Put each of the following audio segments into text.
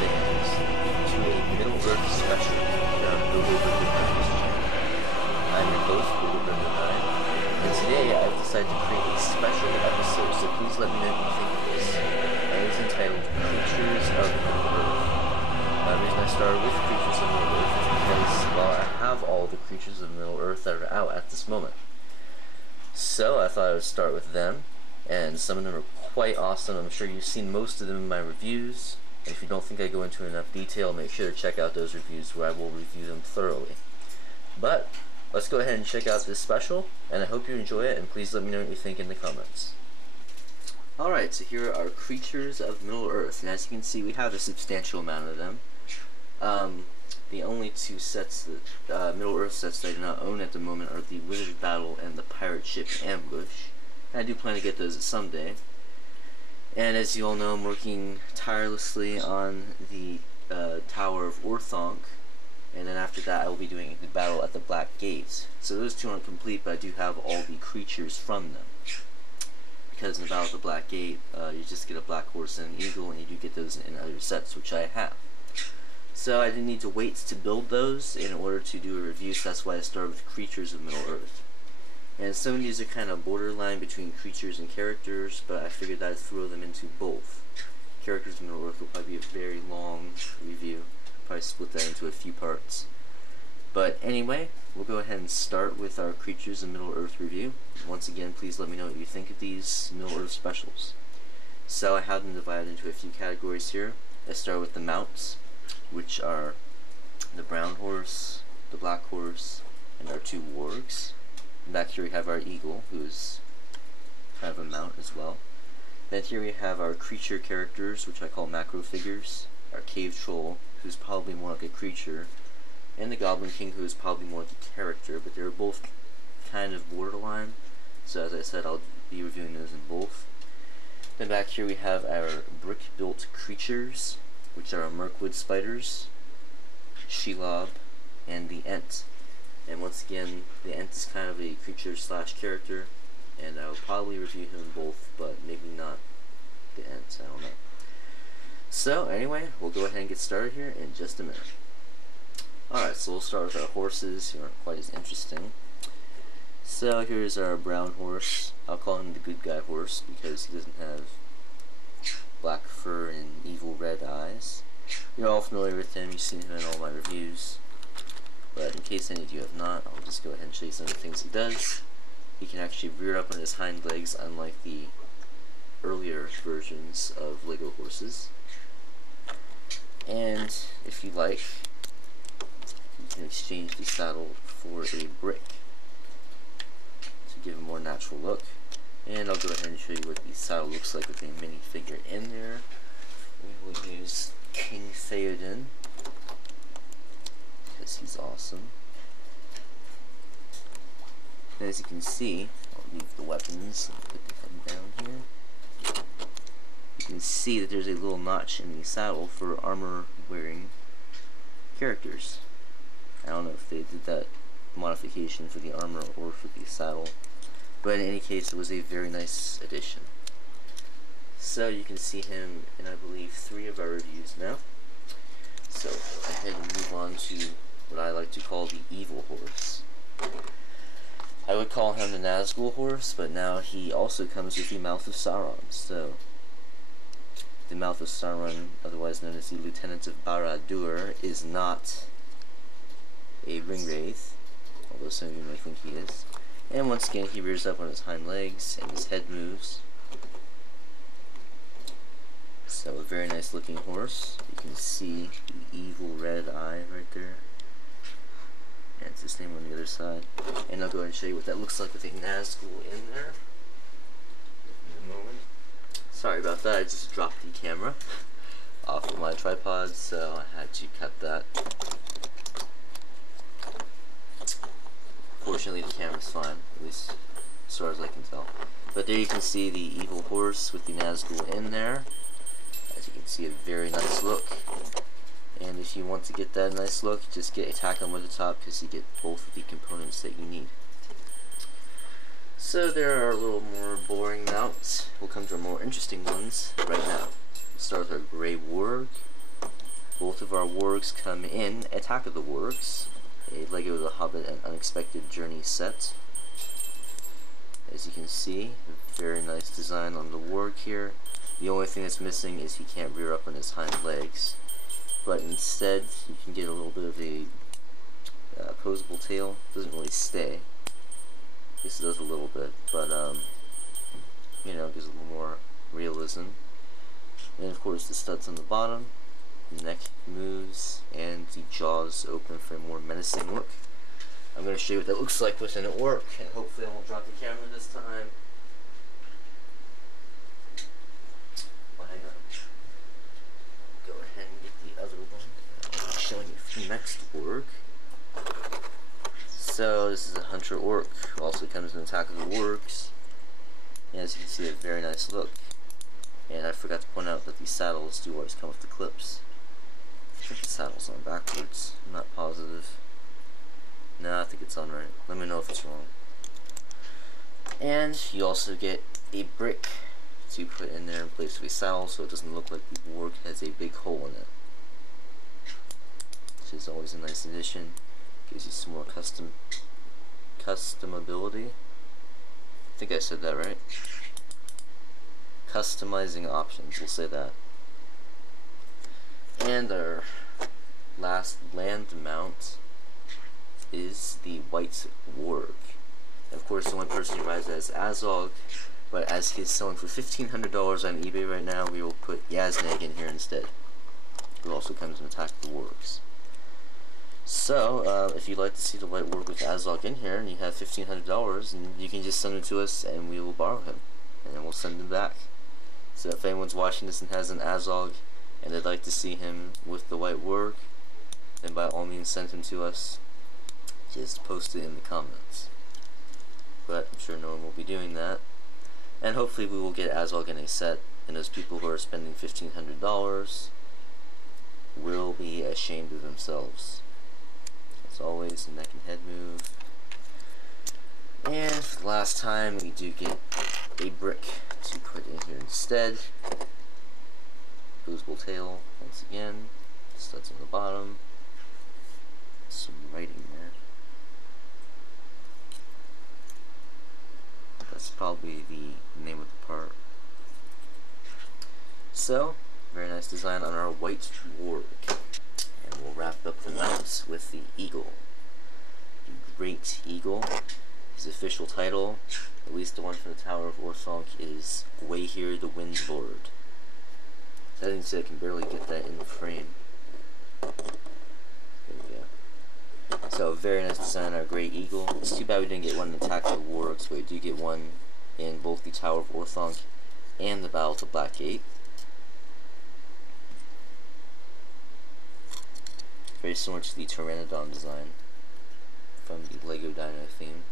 things to a Middle-earth special here on I'm your host, Google9, and today I've decided to create a special episode, so please let me know what you think of this. And it's entitled Creatures of Middle-earth. The reason I started with Creatures of Middle-earth is because, well, I have all the Creatures of Middle-earth that are out at this moment. So I thought I would start with them, and some of them are quite awesome. I'm sure you've seen most of them in my reviews, and if you don't think I go into enough detail, make sure to check out those reviews where I will review them thoroughly. But let's go ahead and check out this special, and I hope you enjoy it, and please let me know what you think in the comments. Alright, so here are Creatures of Middle-earth, and as you can see, we have a substantial amount of them. The only two sets, Middle-earth sets that I do not own at the moment are the Wizard Battle and the Pirate Ship Ambush. And I do plan to get those someday. And as you all know, I'm working tirelessly on the Tower of Orthanc, and then after that I will be doing the Battle at the Black Gate. So those two aren't complete, but I do have all the creatures from them. Because in the Battle at the Black Gate, you just get a black horse and an eagle, and you do get those in other sets, which I have. So I didn't need to wait to build those in order to do a review, so that's why I started with Creatures of Middle-earth. And some of these are kind of borderline between creatures and characters, but I figured that I'd throw them into both. Characters of Middle-earth will probably be a very long review. I'll probably split that into a few parts. But anyway, we'll go ahead and start with our Creatures of Middle-earth review. Once again, please let me know what you think of these Middle-earth specials. So I have them divided into a few categories here. Let's start with the mounts, which are the brown horse, the black horse, and our two wargs. And back here we have our eagle, who is kind of a mount as well. Then here we have our creature characters, which I call macro figures. Our cave troll, who's probably more like a creature, and the goblin king, who is probably more like a character, but they're both kind of borderline. So as I said, I'll be reviewing those in both. Then back here we have our brick-built creatures, which are Mirkwood spiders, Shelob, and the Ent. And once again, the Ent is kind of a creature slash character, and I will probably review him both, but maybe not the Ent, I don't know. So anyway, we'll go ahead and get started here in just a minute. Alright, so we'll start with our horses, who aren't quite as interesting. So here's our brown horse. I'll call him the good guy horse because he doesn't have black fur and evil red eyes. You're all familiar with him, you've seen him in all my reviews. But in case any of you have not, I'll just go ahead and show you some of the things he does. He can actually rear up on his hind legs, unlike the earlier versions of Lego horses. And if you like, you can exchange the saddle for a brick to give a more natural look. And I'll go ahead and show you what the saddle looks like with a minifigure in there. We will use King Theoden, because he's awesome. And as you can see, I'll leave the weapons and put the head down here. You can see that there's a little notch in the saddle for armor-wearing characters. I don't know if they did that modification for the armor or for the saddle, but in any case, it was a very nice addition. So you can see him in, I believe, 3 of our reviews now. So go ahead and move on to what I like to call the evil horse. I would call him the Nazgul horse, but now he also comes with the Mouth of Sauron. So the Mouth of Sauron, otherwise known as the Lieutenant of Barad-dûr, is not a ringwraith, although some of you may think he is. And once again, he rears up on his hind legs, and his head moves. So a very nice looking horse. You can see the evil red eye right there. And it's the same on the other side. And I'll go ahead and show you what that looks like with a Nazgul in there in a moment. Sorry about that, I just dropped the camera off of my tripod, so I had to cut that. Fortunately, the camera's fine, at least as far as I can tell. But there you can see the evil horse with the Nazgul in there. As you can see, a very nice look. And if you want to get that nice look, just get attack on with the top, because you get both of the components that you need. So there are a little more boring mounts. We'll come to our more interesting ones right now. We'll start with our Grey Warg. both of our wargs come in Attack of the Wargs, a Lego The Hobbit and Unexpected Journey set. As you can see, a very nice design on the warg here. The only thing that's missing is he can't rear up on his hind legs, but instead you can get a little bit of a opposable tail. Doesn't really stay. I guess it does a little bit, but you know, gives a little more realism. And of course the studs on the bottom, the neck moves, and the jaws open for a more menacing look. I'm going to show you what that looks like within it work, and hopefully I won't drop the camera this time. Well, hang on. Go ahead and get the other one. I'll show you next work. So this is a Hunter Orc. Also comes in Attack of the Wargs. And as you can see, a very nice look. And I forgot to point out that these saddles do always come with the clips. I think the saddle's on backwards. I'm not positive. No, I think it's on right. Let me know if it's wrong. And you also get a brick to put in there in place of a saddle, so it doesn't look like the warg has a big hole in it. Which is always a nice addition. Gives you some more customability. I think I said that right. Customizing options, we'll say that. And our last land mount is the White Warg. Of course, the one person who rides as Azog, but as he's selling for $1,500 on eBay right now, we will put Yazneg in here instead, who also comes in Attack of the Wargs. So, if you'd like to see the White Warg with Azog in here, and you have $1,500, and you can just send him to us, and we will borrow him, and then we'll send him back. So if anyone's watching this and has an Azog, and they'd like to see him with the White Warg, then by all means send him to us. Just post it in the comments. But I'm sure no one will be doing that. And hopefully we will get Azog in a set, and those people who are spending $1,500 will be ashamed of themselves. As always, the neck and head move. And for the last time, we do get a brick to put in here instead. Opposable tail, once again. Studs on the bottom. Some writing there. That's probably the name of the part. So, very nice design on our White Warg. And we'll wrap up the mounts with the Eagle. The Great Eagle. His official title, at least the one from the Tower of Orthanc, is Gwahir the Wind Lord. I didn't say I can barely get that in the frame. There we go. So, very nice design on our Great Eagle. It's too bad we didn't get one in Attack of the Wargs, but we do get one in both the Tower of Orthanc and the Battle of the Black Gate. Very similar to the Pteranodon design from the Lego Dino theme.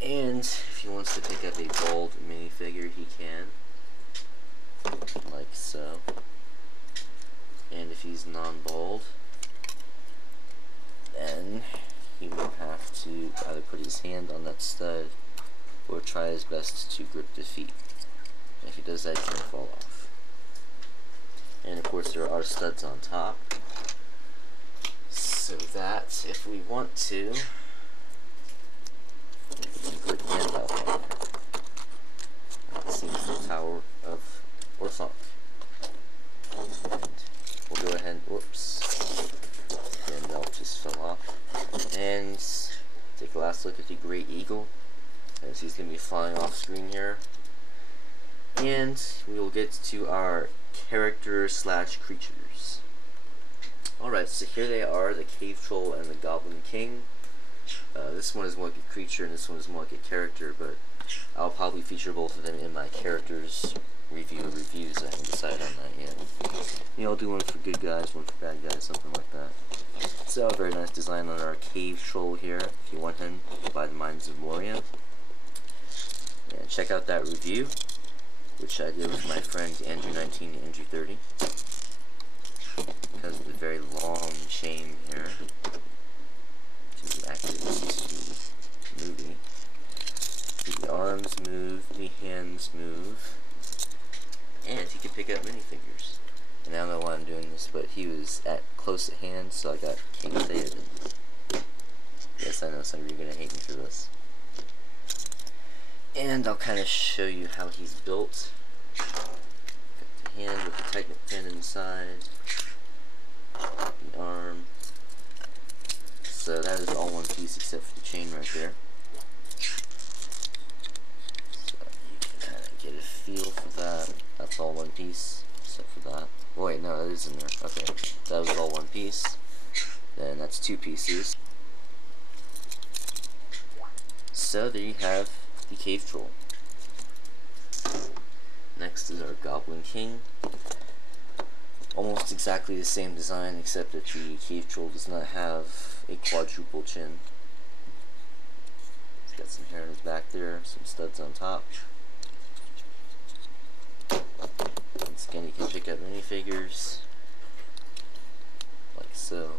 And if he wants to pick up a bald minifigure, he can. Like so. And if he's non-bald, then he will have to either put his hand on that stud or try his best to grip the feet. And if he does that, he can fall off. And of course there are studs on top, so that if we want to, we can put Gandalf on there. This is the Tower of Orthanc. And we'll go ahead, whoops, Gandalf just fell off. And take a last look at the Great Eagle, as he's going to be flying off screen here. And we will get to our characters slash creatures. Alright, so here they are, the Cave Troll and the Goblin King. This one is more like a creature and this one is more like a character, but I'll probably feature both of them in my characters reviews. I haven't decided on that yet. You know, I'll do one for good guys, one for bad guys, something like that. So, a very nice design on our Cave Troll here, if you want him, by the Mines of Moria. And check out that review, which I did with my friend Andrew19 and Andrew30. Because of the very long chain here to the accuracy to the movie. The arms move, the hands move, and he can pick up minifigures. I don't know why I'm doing this, but he was close at hand, so I got King Theoden. Yes, I know some of you are gonna hate me for this. And I'll kind of show you how he's built. Got the hand with the Titan pin inside, the arm. So that is all one piece except for the chain right there. So you can kind of get a feel for that. That's all one piece except for that. Oh, wait, no, that is in there. Okay, that was all one piece. Then that's two pieces. So there you have the Cave Troll. Next is our Goblin King. Almost exactly the same design, except that the Cave Troll does not have a quadruple chin. He's got some hair in his back there, some studs on top. Once again, you can pick up minifigures, like so.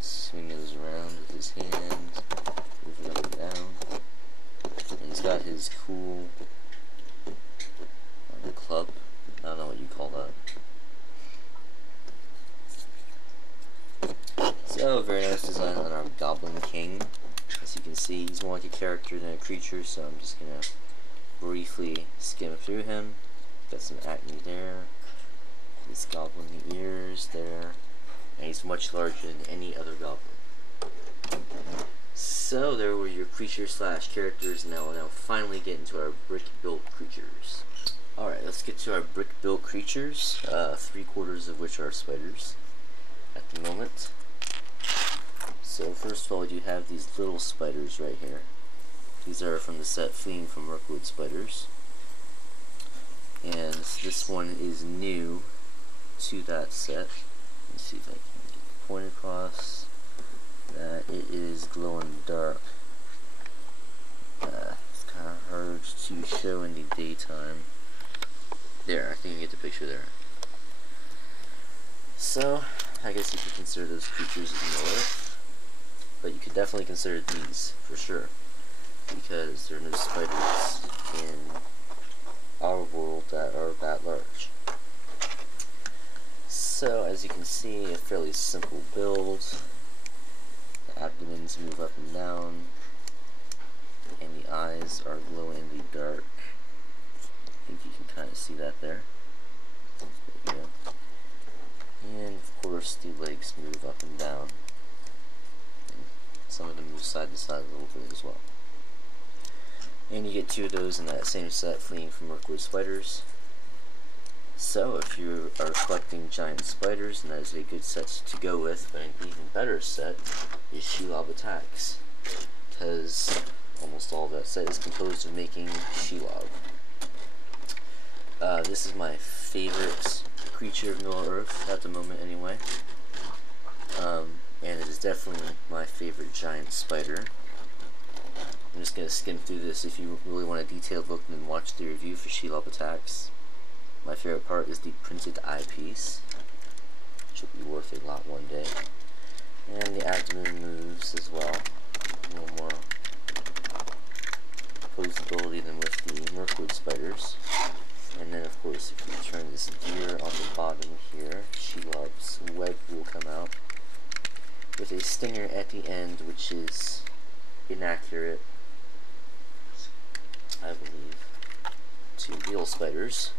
Swing those around with his hand, move it up and down. And he's got his cool club. I don't know what you call that. So, very nice design on our Goblin King. As you can see, he's more like a character than a creature, so I'm just gonna briefly skim through him. Got some acne there, his goblin ears there, and he's much larger than any other goblin. So there were your creatures slash characters. Now we'll finally get into our brick built creatures. Alright, let's get to our brick built creatures, 3/4 of which are spiders at the moment. So first of all, you have these little spiders right here. These are from the set Fleeing from Mirkwood Spiders. And this one is new to that set. Let's see if I can get the point across. That it is glow in the dark. It's kind of hard to show in the daytime. There, I think you get the picture there. So, I guess you could consider those creatures as Miller. But you could definitely consider these, for sure. Because there are no spiders in our world that are that large. So, as you can see, a fairly simple build. The abdomens move up and down, and the eyes are glow in the dark. I think you can kind of see that there. There you go. And of course, the legs move up and down. And some of them move side to side a little bit as well. And you get two of those in that same set, Fleeing from Mirkwood Spiders. So, if you are collecting giant spiders, then that is a good set to go with, but an even better set is Shelob Attacks, because almost all of that set is composed of making Shelob. This is my favorite creature of Middle-earth, at the moment anyway, and it is definitely my favorite giant spider. I'm just going to skim through this. If you really want a detailed look, then watch the review for Shelob Attacks. My favorite part is the printed eyepiece, which will be worth a lot one day. And the abdomen moves as well. A little more posability than with the Mirkwood spiders. And then, of course, if you turn this gear on the bottom here, Shelob's web will come out with a stinger at the end, which is inaccurate, I believe, to real spiders.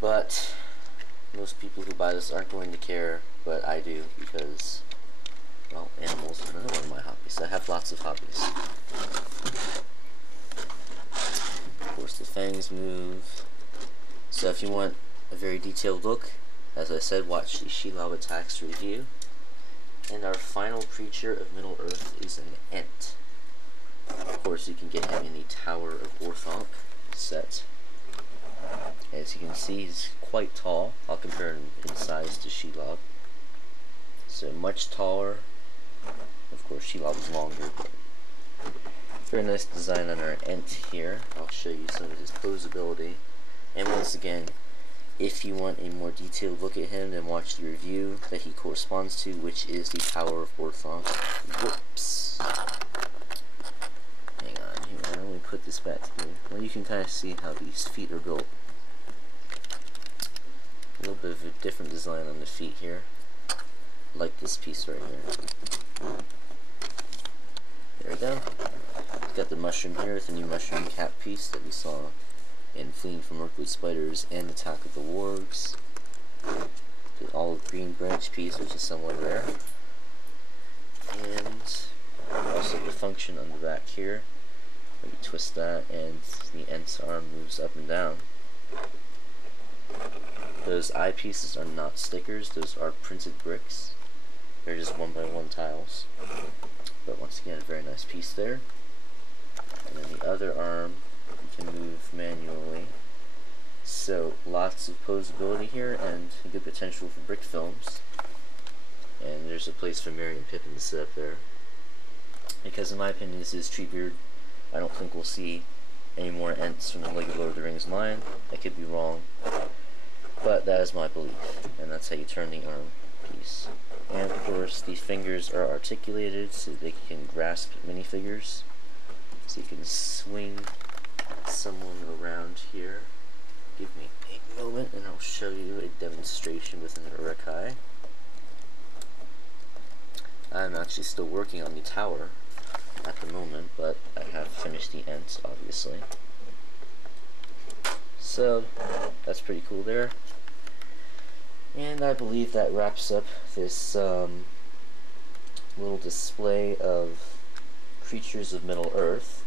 But most people who buy this aren't going to care, but I do, because, well, animals are another one of my hobbies. I have lots of hobbies. Of course, the fangs move. So if you want a very detailed look, as I said, watch the Shelob Attacks review. And our final creature of Middle-earth is an Ent. Of course, you can get him in the Tower of Orthanc set. As you can see, he's quite tall. I'll compare him in size to Shelob. So much taller. Of course, Shelob is longer, but very nice design on our Ent here. I'll show you some of his posability. And once again, if you want a more detailed look at him, then watch the review that he corresponds to, which is the Tower of Orthanc. Whoops. Hang on here, let me put this back together. Well, you can kind of see how these feet are built. of a different design on the feet here, like this piece right here. There we go. It's got the mushroom here with the new mushroom cap piece that we saw in Fleeing from Mirkwood Spiders and Attack of the Wargs. The olive green branch piece, which is somewhat rare. And also the function on the back here. You twist that and the Ent's arm moves up and down. Those eyepieces are not stickers, those are printed bricks. They're just 1x1 tiles. But once again, a very nice piece there. And then the other arm you can move manually. So lots of posability here and a good potential for brick films. And there's a place for Merry and Pippin to sit up there. Because in my opinion this is Treebeard. I don't think we'll see any more Ents from the LEGO Lord of the Rings line. I could be wrong. But that is my belief. And that's how you turn the arm piece. And of course the fingers are articulated so they can grasp minifigures. So you can swing someone around here. Give me a moment and I'll show you a demonstration with an Urukai. I'm actually still working on the tower at the moment, but I have finished the Ents, obviously. So that's pretty cool there. And I believe that wraps up this little display of creatures of Middle Earth.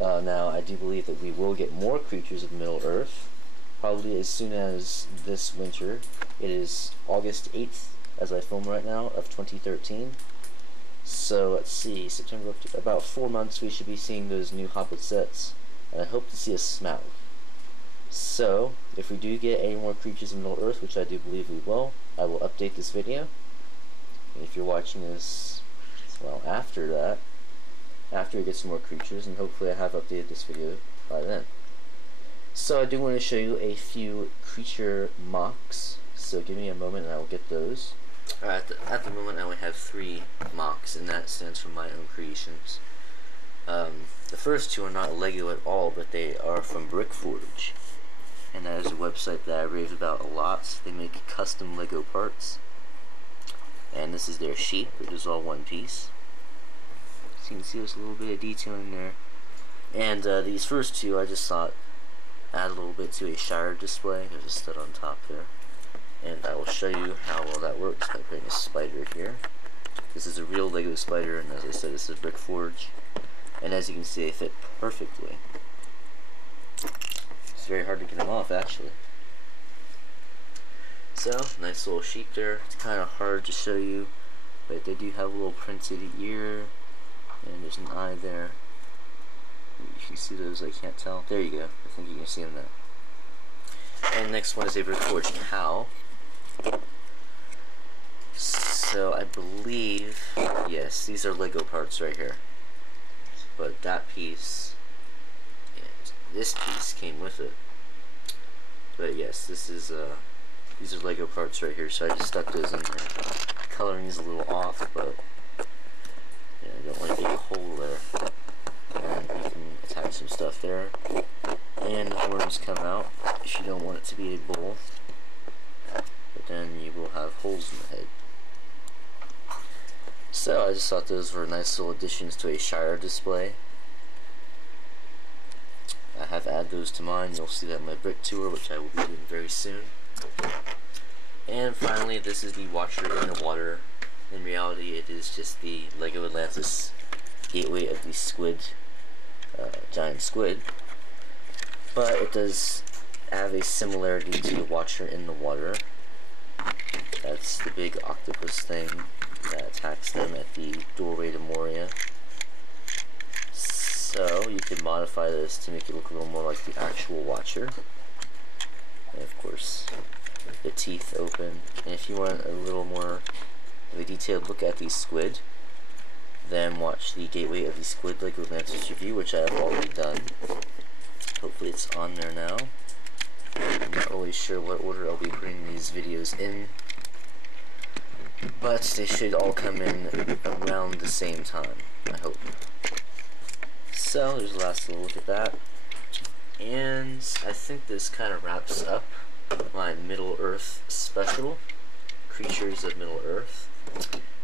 Now I do believe that we will get more creatures of Middle Earth, probably as soon as this winter. It is August 8th as I film right now of 2013. So let's see, September, October, about 4 months we should be seeing those new Hobbit sets, and I hope to see a Smaug. So if we do get any more creatures of Middle Earth, which I do believe we will, I will update this video. And if you're watching this, well, after that, after we get some more creatures, and hopefully I have updated this video by then. So I do want to show you a few creature mocks, so give me a moment and I will get those. At the moment I only have 3 mocks, and that stands for my own creations. The first 2 are not LEGO at all, but they are from Brickforge, and that is a website that I rave about a lot. They make custom LEGO parts, and this is their sheet, which is all one piece. So you can see there's a little bit of detail in there. And these first 2 I just thought add a little bit to a Shire display. There's a stud on top there. And I will show you how well that works by putting a spider here. This is a real LEGO spider, and as I said, this is Brickforge. And as you can see, they fit perfectly. It's very hard to get them off, actually. So, nice little sheep there. It's kind of hard to show you, but they do have a little printed ear, and there's an eye there. If you see those, I can't tell. There you go. I think you can see them now. And next one is a Brickforge cow. So I believe, yes, these are LEGO parts right here. But that piece and this piece came with it. But yes, this is these are LEGO parts right here, so I just stuck those in there. Coloring is a little off, but yeah, I don't want a big hole there. And you can attach some stuff there. And the horns come out if you don't want it to be a bull. But then you will have holes in the head. So I just thought those were nice little additions to a Shire display. I have added those to mine. You'll see that in my brick tour, which I will be doing very soon. And finally, this is the Watcher in the Water. In reality, it is just the LEGO Atlantis gateway of the squid, giant squid. But it does have a similarity to the Watcher in the Water. That's the big octopus thing that attacks them at the doorway to Moria. So you can modify this to make it look a little more like the actual Watcher. And of course, the teeth open. And if you want a little more of a detailed look at the squid, then watch the Gateway of the Squid LEGO Atlantis review, which I have already done. Hopefully it's on there now. I'm not really sure what order I'll be putting these videos in, but they should all come in around the same time, I hope. So there's the last little look at that, and I think this kind of wraps up my Middle-earth special, Creatures of Middle-earth.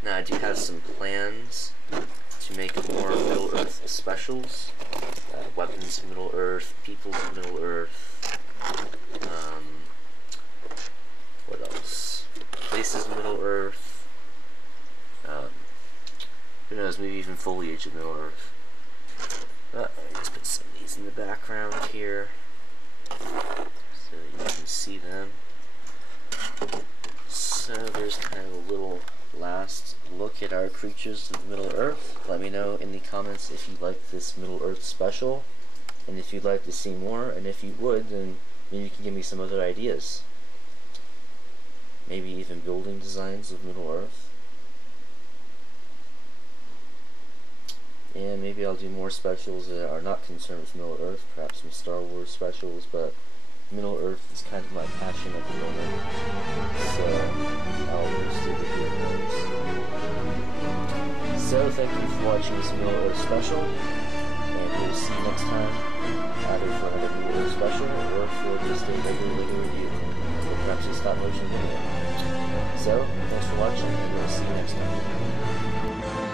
Now I do have some plans to make more Middle-earth specials. Weapons of Middle-earth, Peoples of Middle-earth, what else? Places of Middle-earth, who knows, maybe even foliage of Middle-earth. Let's put some of these in the background here, so you can see them. So there's kind of a little last look at our Creatures of Middle-earth. Let me know in the comments if you like this Middle-earth special, and if you'd like to see more, and if you would, then maybe you can give me some other ideas. Maybe even building designs of Middle-earth. And maybe I'll do more specials that are not concerned with Middle-earth, perhaps some Star Wars specials, but Middle-earth is kind of my passion at the moment, so I'll just stick with those. So thank you for watching this Middle-earth special, and we'll see you next time, either for another Middle-earth special, or for just a regular review, or perhaps a stop-motion video. So, thanks for watching, and we'll see you next time.